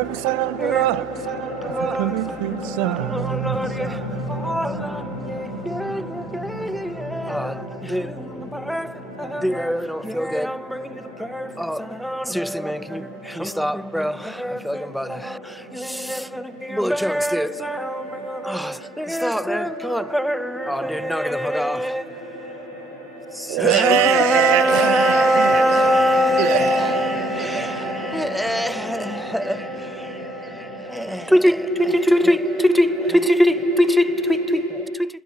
Dude, I really don't feel good. Oh, seriously, man, can you stop, bro? I feel like I'm about to blow chunks, dude. Oh, stop, man, come on. Oh, dude, knock it the fuck off. Tweet, tweet, tweet, tweet, tweet, tweet, tweet, tweet, tweet, tweet.